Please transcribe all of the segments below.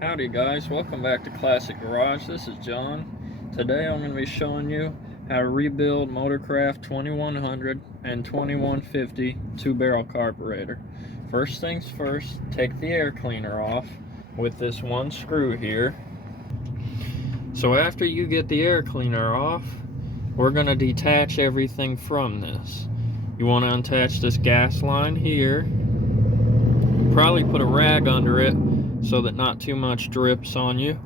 Howdy guys, welcome back to Classic Garage. This is John. Today I'm going to be showing you how to rebuild Motorcraft 2100 and 2150 two-barrel carburetor. First things first, take the air cleaner off with this one screw here. So after you get the air cleaner off, we're going to detach everything from this. You want to attach this gas line here. Probably put a rag under it so that not too much drips on you.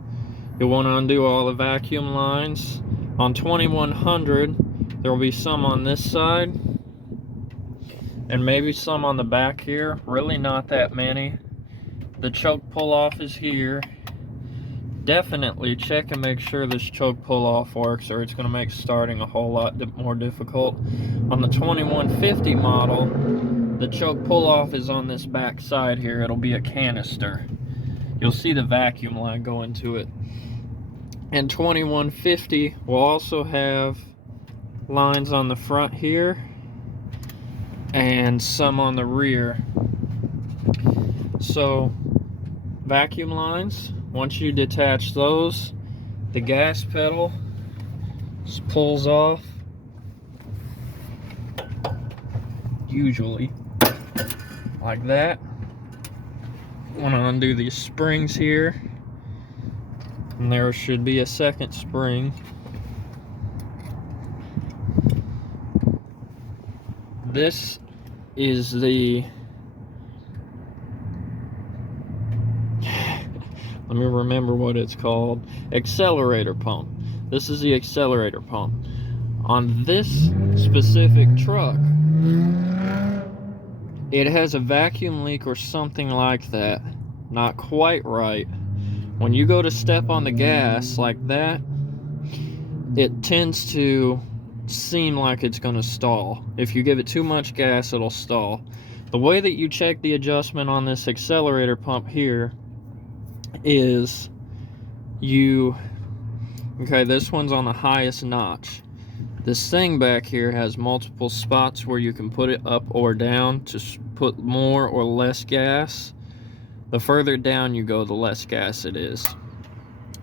You'll want to undo all the vacuum lines. On 2100, there will be some on this side and maybe some on the back here. Really not that many. The choke pull off is here. Definitely check and make sure this choke pull off works, or it's going to make starting a whole lot more difficult. On the 2150 model, the choke pull off is on this back side here. It'll be a canister. You'll see the vacuum line go into it. And 2150 will also have lines on the front here and some on the rear. So vacuum lines, once you detach those, the gas pedal just pulls off, usually like that. Want to undo these springs here, and there should be a second spring. This is the let me remember what it's called. Accelerator pump. This is the accelerator pump. On this specific truck, it has a vacuum leak or something like that. Not quite right. When you go to step on the gas like that, it tends to seem like it's going to stall. If you give it too much gas, it'll stall. The way that you check the adjustment on this accelerator pump here is okay, this one's on the highest notch. This thing back here has multiple spots where you can put it up or down to put more or less gas. The further down you go, the less gas it is.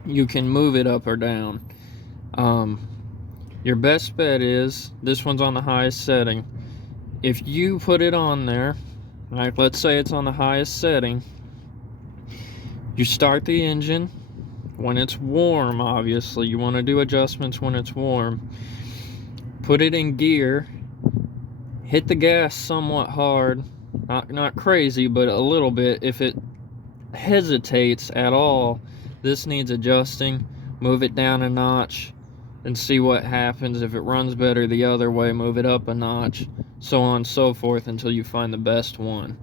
You can move it up or down. Your best bet is, this one's on the highest setting. If you put it on there, like let's say it's on the highest setting, you start the engine. When it's warm, obviously, you want to do adjustments when it's warm. Put it in gear, hit the gas somewhat hard, not crazy, but a little bit. If it hesitates at all, this needs adjusting. Move it down a notch and see what happens. If it runs better the other way, move it up a notch, so on and so forth until you find the best one.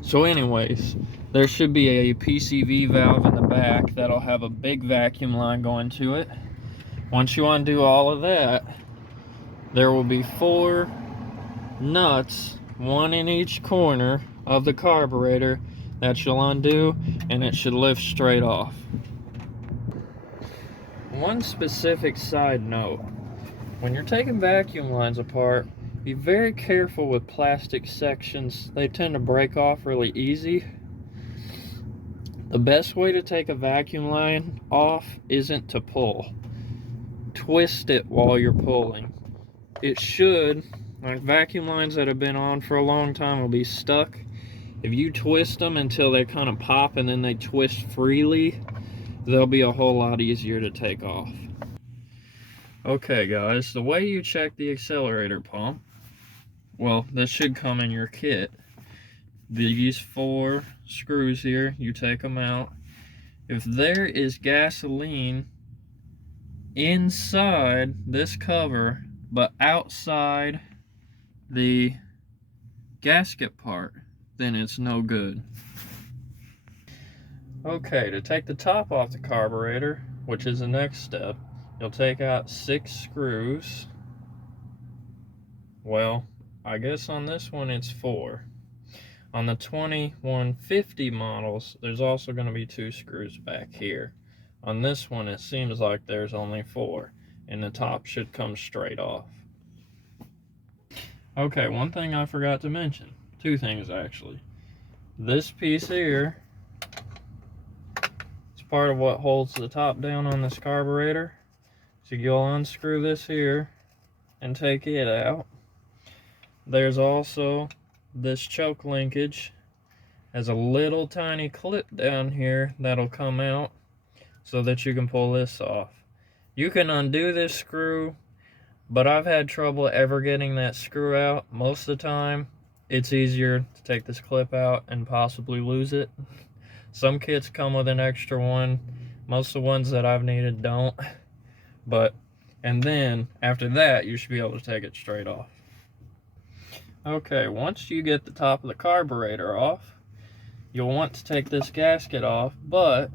So anyways, there should be a PCV valve in the back that'll have a big vacuum line going to it. Once you undo all of that, there will be 4 nuts, one in each corner of the carburetor, that you'll undo, and it should lift straight off. One specific side note: when you're taking vacuum lines apart, be very careful with plastic sections. They tend to break off really easy. The best way to take a vacuum line off isn't to pull. Twist it while you're pulling. It should, like vacuum lines that have been on for a long time will be stuck. If you twist them until they kind of pop and then they twist freely, they'll be a whole lot easier to take off. Okay guys, the way you check the accelerator pump, well, this should come in your kit. These 4 screws here, you take them out. If there is gasoline inside this cover but outside the gasket part, then it's no good. Okay, to take the top off the carburetor, which is the next step, you'll take out 6 screws. Well, I guess on this one it's 4. On the 2150 models, there's also going to be 2 screws back here. On this one, it seems like there's only 4, and the top should come straight off. Okay, one thing I forgot to mention. 2 things, actually. This piece here part of what holds the top down on this carburetor. So you'll unscrew this here and take it out. There's also this choke linkage. Has a little tiny clip down here that'll come out so that you can pull this off. You can undo this screw, but I've had trouble ever getting that screw out. Most of the time, it's easier to take this clip out and possibly lose it. Some kits come with an extra one. Most of the ones that I've needed don't. And then, after that, you should be able to take it straight off. Okay, once you get the top of the carburetor off, you'll want to take this gasket off, but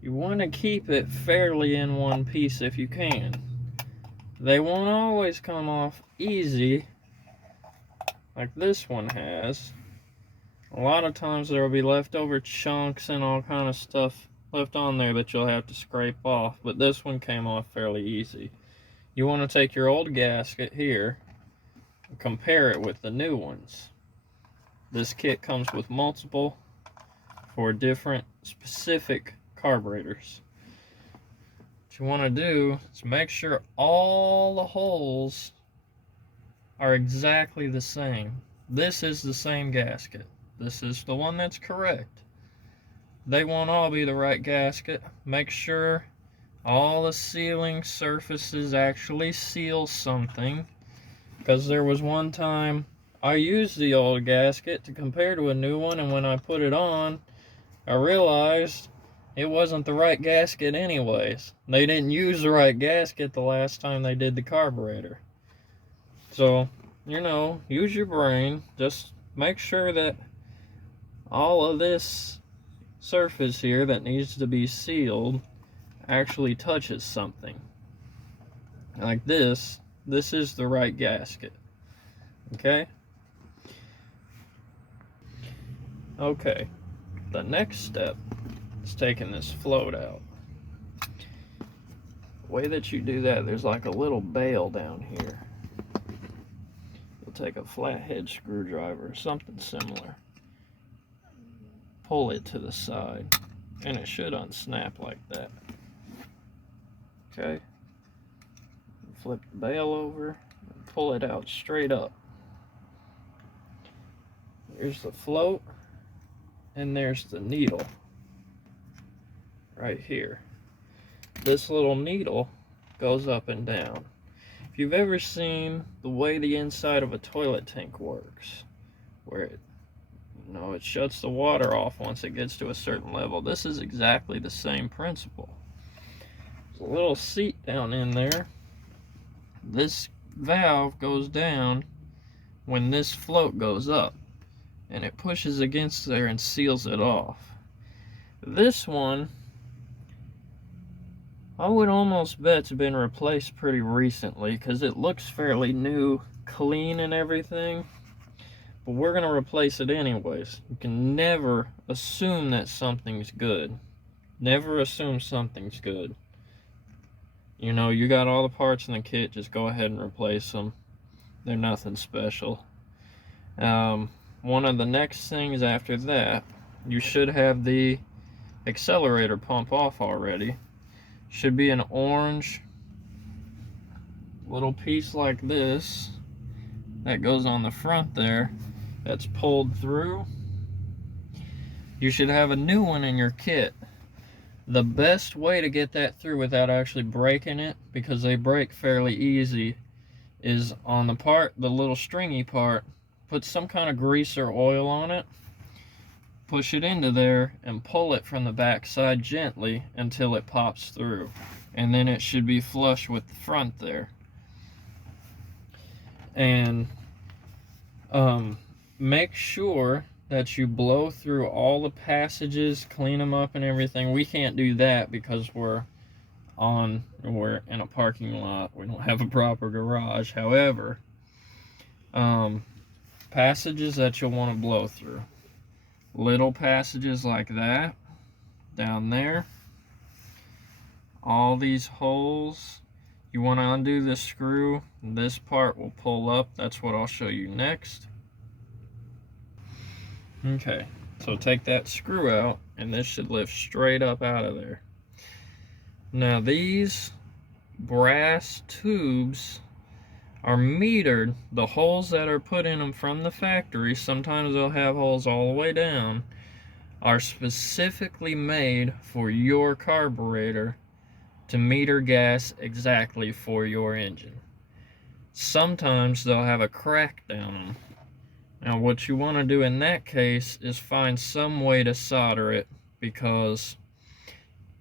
you want to keep it fairly in one piece if you can. They won't always come off easy, like this one has. A lot of times there will be leftover chunks and all kind of stuff left on there that you'll have to scrape off, but this one came off fairly easy. You want to take your old gasket here and compare it with the new ones. This kit comes with multiple for different specific carburetors. What you want to do is make sure all the holes are exactly the same. This is the same gasket. This is the one that's correct. They won't all be the right gasket. Make sure all the sealing surfaces actually seal something, because there was one time I used the old gasket to compare to a new one, and when I put it on, I realized it wasn't the right gasket anyways. They didn't use the right gasket the last time they did the carburetor. So, you know, use your brain. Just make sure that all of this surface here that needs to be sealed actually touches something. Like this is the right gasket. Okay? Okay, the next step is taking this float out. The way that you do that, there's like a little bail down here. You'll take a flathead screwdriver or something similar, pull it to the side, and it should unsnap like that. Okay, flip the bail over and pull it out straight up. There's the float, and there's the needle right here. This little needle goes up and down. If you've ever seen the way the inside of a toilet tank works, where it shuts the water off once it gets to a certain level, this is exactly the same principle. There's a little seat down in there. This valve goes down when this float goes up, and it pushes against there and seals it off. This one, I would almost bet it's been replaced pretty recently, because it looks fairly new, clean and everything. But we're going to replace it anyways. You can never assume that something's good. Never assume something's good. You know, you got all the parts in the kit, just go ahead and replace them. They're nothing special. One of the next things after that, you should have the accelerator pump off already. Should be an orange little piece like this that goes on the front there, that's pulled through. You should have a new one in your kit. The best way to get that through without actually breaking it, because they break fairly easy, is on the little stringy part, put some kind of grease or oil on it, push it into there, and pull it from the back side gently until it pops through. And then it should be flush with the front there. And make sure that you blow through all the passages, clean them up and everything. We can't do that because we're in a parking lot. We don't have a proper garage. However, passages that you'll want to blow through. Little passages like that, down there. All these holes, you want to undo this screw. This part will pull up. That's what I'll show you next. Okay, So take that screw out, and this should lift straight up out of there. Now these brass tubes are metered. The holes that are put in them from the factory, sometimes they'll have holes all the way down, are specifically made for your carburetor to meter gas exactly for your engine. Sometimes they'll have a crack down them. Now what you want to do in that case is find some way to solder it, because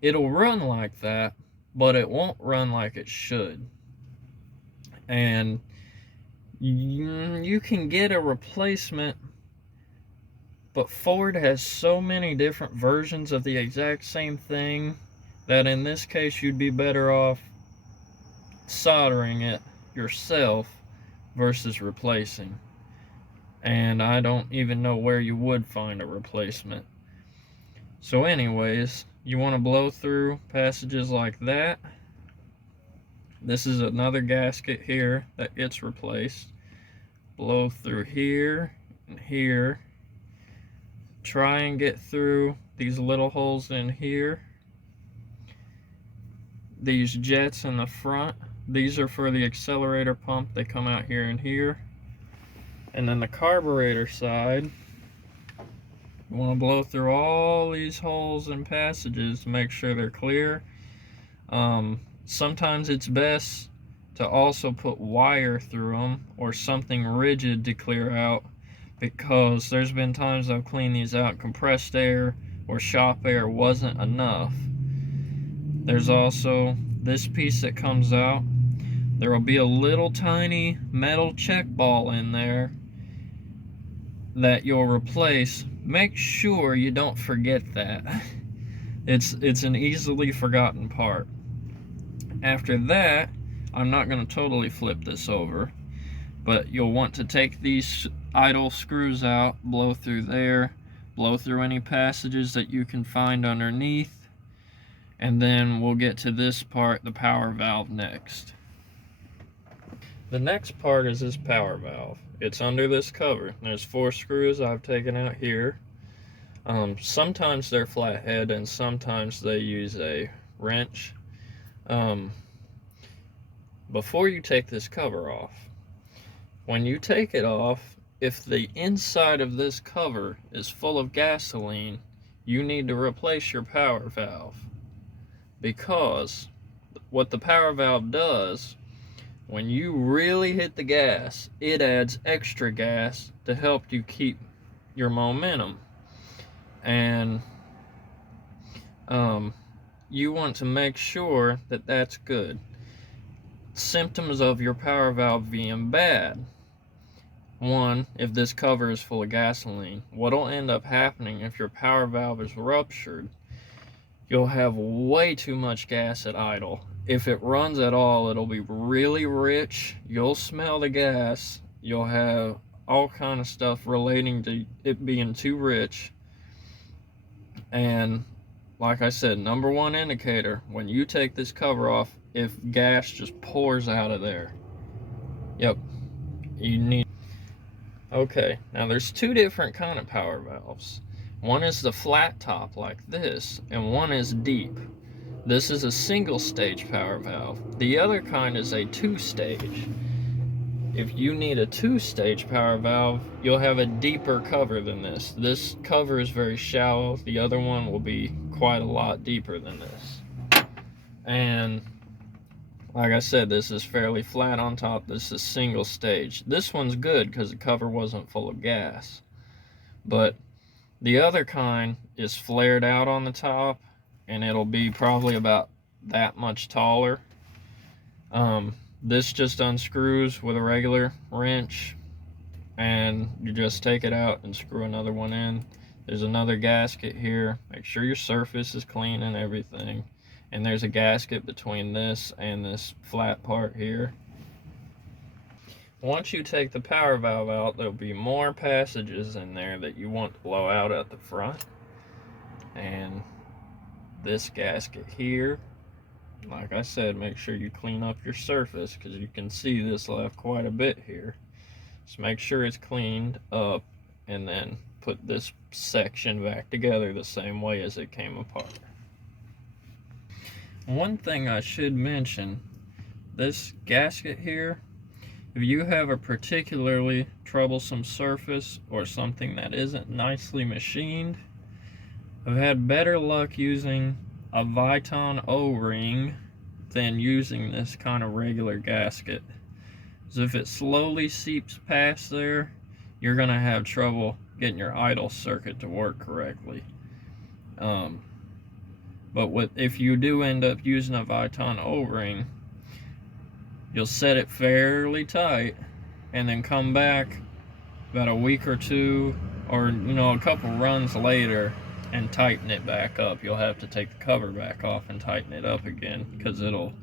it'll run like that, but it won't run like it should. And you can get a replacement, but Ford has so many different versions of the exact same thing that in this case you'd be better off soldering it yourself versus replacing. And I don't even know where you would find a replacement. So anyways, you want to blow through passages like that. This is another gasket here that gets replaced. Blow through here and here. Try and get through these little holes in here. These jets in the front, these are for the accelerator pump. They come out here and here. And then the carburetor side, you want to blow through all these holes and passages to make sure they're clear. Sometimes it's best to also put wire through them or something rigid to clear out, because there's been times I've cleaned these out, compressed air or shop air wasn't enough. There's also this piece that comes out. There will be a little tiny metal check ball in there that you'll replace. Make sure you don't forget that. It's an easily forgotten part. After that, I'm not going to totally flip this over, but you'll want to take these idle screws out, blow through there, blow through any passages that you can find underneath, and then we'll get to this part, the power valve, next. The next part is this power valve. It's under this cover. There's 4 screws I've taken out here. Sometimes they're flathead and sometimes they use a wrench. Before you take this cover off, when you take it off, if the inside of this cover is full of gasoline, you need to replace your power valve, because what the power valve does, when you really hit the gas, it adds extra gas to help you keep your momentum. And you want to make sure that that's good. Symptoms of your power valve being bad: 1, if this cover is full of gasoline. What'll end up happening if your power valve is ruptured, you'll have way too much gas at idle. If it runs at all, it'll be really rich. You'll smell the gas. You'll have all kind of stuff relating to it being too rich. And like I said, number 1 indicator, when you take this cover off, if gas just pours out of there. Yep, you need. Okay, now there's 2 different kind of power valves. One is the flat top like this, and one is deep. This is a single stage power valve. The other kind is a 2-stage. If you need a 2-stage power valve, you'll have a deeper cover than this. This cover is very shallow. The other one will be quite a lot deeper than this. And like I said, this is fairly flat on top. This is single stage. This one's good because the cover wasn't full of gas. But the other kind is flared out on the top, and it'll be probably about that much taller. This just unscrews with a regular wrench, and you just take it out and screw another one in. There's another gasket here. Make sure your surface is clean and everything. And there's a gasket between this and this flat part here. Once you take the power valve out, there'll be more passages in there that you want to blow out at the front. And this gasket here, like I said, make sure you clean up your surface, because you can see this left quite a bit here. Just make sure it's cleaned up, and then put this section back together the same way as it came apart. One thing I should mention, this gasket here, if you have a particularly troublesome surface or something that isn't nicely machined, I've had better luck using a Viton O-ring than using this kind of regular gasket. So if it slowly seeps past there, you're going to have trouble getting your idle circuit to work correctly. But if you do end up using a Viton O-ring, you'll set it fairly tight and then come back about a week or two, or a couple runs later, and tighten it back up. You'll have to take the cover back off and tighten it up again, because it'll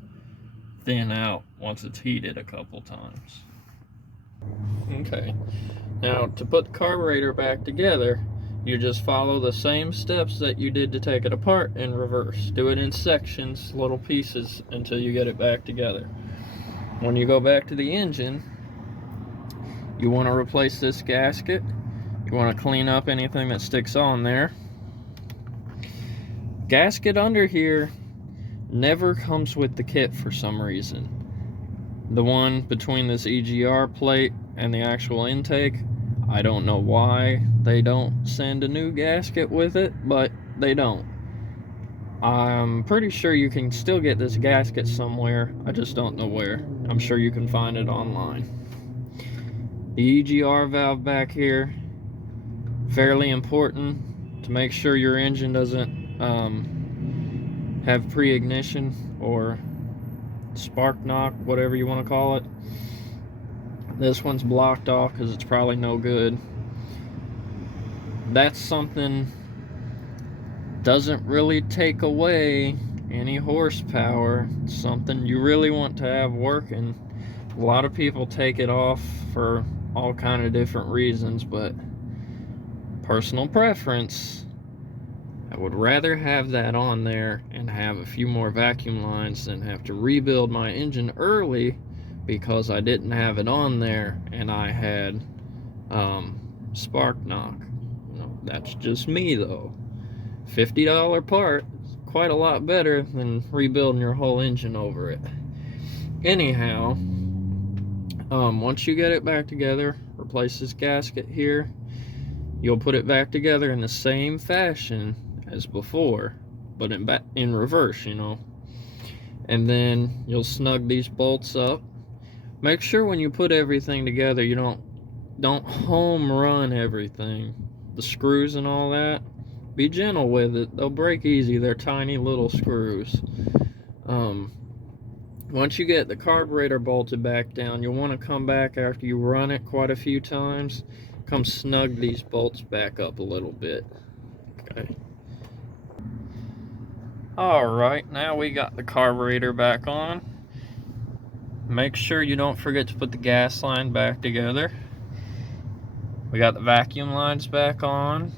thin out once it's heated a couple times. Okay, now to put the carburetor back together, you just follow the same steps that you did to take it apart in reverse. Do it in sections, little pieces, until you get it back together. When you go back to the engine, you want to replace this gasket. You want to clean up anything that sticks on there. Gasket under here never comes with the kit for some reason. The one between this EGR plate and the actual intake, I don't know why they don't send a new gasket with it, but they don't. I'm pretty sure you can still get this gasket somewhere, I just don't know where. I'm sure you can find it online. The EGR valve back here, fairly important to make sure your engine doesn't have pre-ignition or spark knock, whatever you want to call it. This one's blocked off because it's probably no good. That's something, doesn't really take away any horsepower. It's something you really want to have working. A lot of people take it off for all kind of different reasons, but personal preference, I would rather have that on there and have a few more vacuum lines than have to rebuild my engine early because I didn't have it on there and I had spark knock. That's just me though. $50 part is quite a lot better than rebuilding your whole engine over it. Anyhow, once you get it back together, replace this gasket here, you'll put it back together in the same fashion as before, but in reverse, and then you'll snug these bolts up. Make sure when you put everything together, you don't home run everything, the screws and all that. Be gentle with it, they'll break easy. They're tiny little screws. Once you get the carburetor bolted back down, you'll want to come back after you run it quite a few times, come snug these bolts back up a little bit. Okay. Alright, now we got the carburetor back on. Make sure you don't forget to put the gas line back together. We got the vacuum lines back on.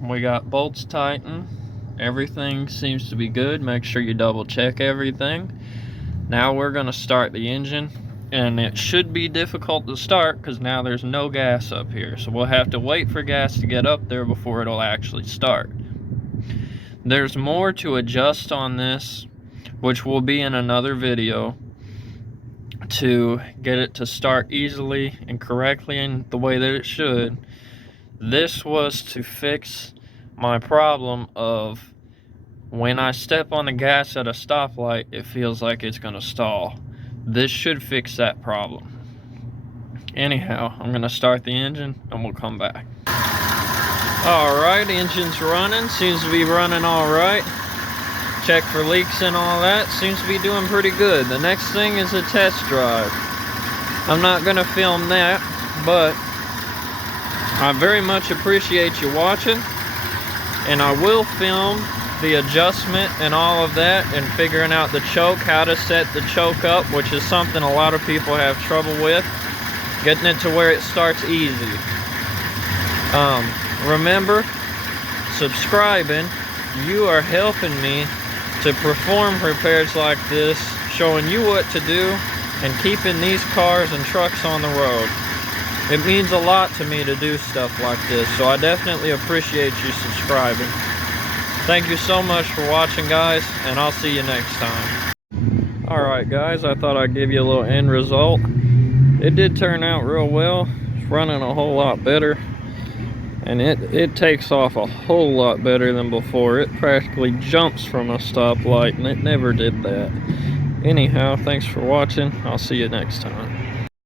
We got bolts tightened. Everything seems to be good. Make sure you double check everything. Now we're going to start the engine, and it should be difficult to start because now there's no gas up here. So we'll have to wait for gas to get up there before it'll actually start. There's more to adjust on this, which will be in another video, to get it to start easily and correctly in the way that it should. This was to fix my problem of when I step on the gas at a stoplight, it feels like it's going to stall. This should fix that problem. Anyhow, I'm going to start the engine and we'll come back. Alright, engine's running. Seems to be running alright. Check for leaks and all that. Seems to be doing pretty good. The next thing is a test drive. I'm not going to film that, but I very much appreciate you watching. And I will film the adjustment and all of that, and figuring out the choke, how to set the choke up, which is something a lot of people have trouble with, getting it to where it starts easy. Remember, subscribing, you are helping me to perform repairs like this, showing you what to do and keeping these cars and trucks on the road. It means a lot to me to do stuff like this, so I definitely appreciate you subscribing. Thank you so much for watching, guys, and I'll see you next time. Alright guys, I thought I'd give you a little end result. It did turn out real well. It's running a whole lot better. And it takes off a whole lot better than before. It practically jumps from a stoplight, and it never did that. Anyhow, thanks for watching. I'll see you next time.